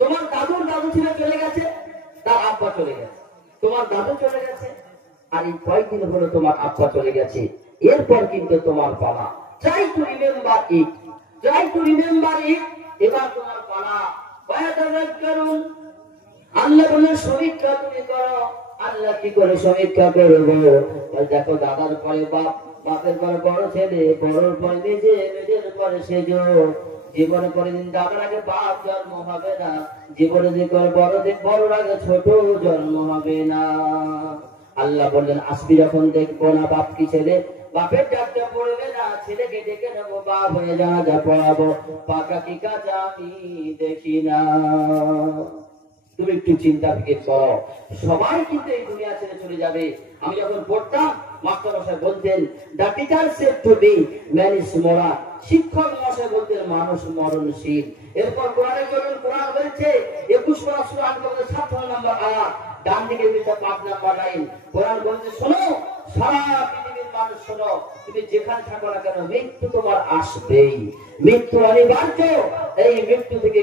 তোমার দাদুর দাদু ছিল চলে গেছে, তার আব্বা চলে গেছে, তোমার দাদু চলে গেছে, আর এই কয়েকদিন হলো তোমার আব্বা চলে গেছে, এরপর কিন্তু তোমার পালা। Try to remember it, try to remember it. এবার তোমার পালা। করুন, আল্লাহ বলে সমীক্ষা তুমি করো। আল্লাহ কি করে সমীক্ষা করবো? দেখো, দাদার পরে বাপ, বাপের পরে বড় ছেলে, বড়র পরে নিজে, নিজের পরে সেজ। জীবনে কোনদিন দাদার আগে বাপ জন্ম হবে না, জীবনে যে করে বড়দের বড়র আগে ছোট জন্ম হবে না। আল্লাহ বললেন, আসবি যখন দেখবো না বাপ কি ছেলে, বাপের ডাকটা পড়বে না, ছেলেকে ডেকে নেবো, বাপ হয়ে যা পড়াবো, পাকা কি কাজা আমি দেখি না। তুমি একটু চিন্তা ফিকির করো, সবাই কিন্তু এই দুনিয়া ছেড়ে চলে যাবে। আমি যখন পড়তাম, মাস্টার মশাই বলতেন, the teacher said to be man is moral, শিক্ষক মশাই বলতেন মানুষ মরণশীল। এরপর কোরআনে বলুন, কোরআন বলছে 21 পারা সূরা আনকাবুতের 57 নম্বর আয়াত, ডান দিকে 5 নম্বর লাইন, কোরআন বলছে, শোনো সারা পৃথিবীর মানুষ শোনো, তুমি যেখানে থাকো না কেন, মৃত্যু তোমার আসবেই, মৃত্যু অনিবার্য। এই মৃত্যু থেকে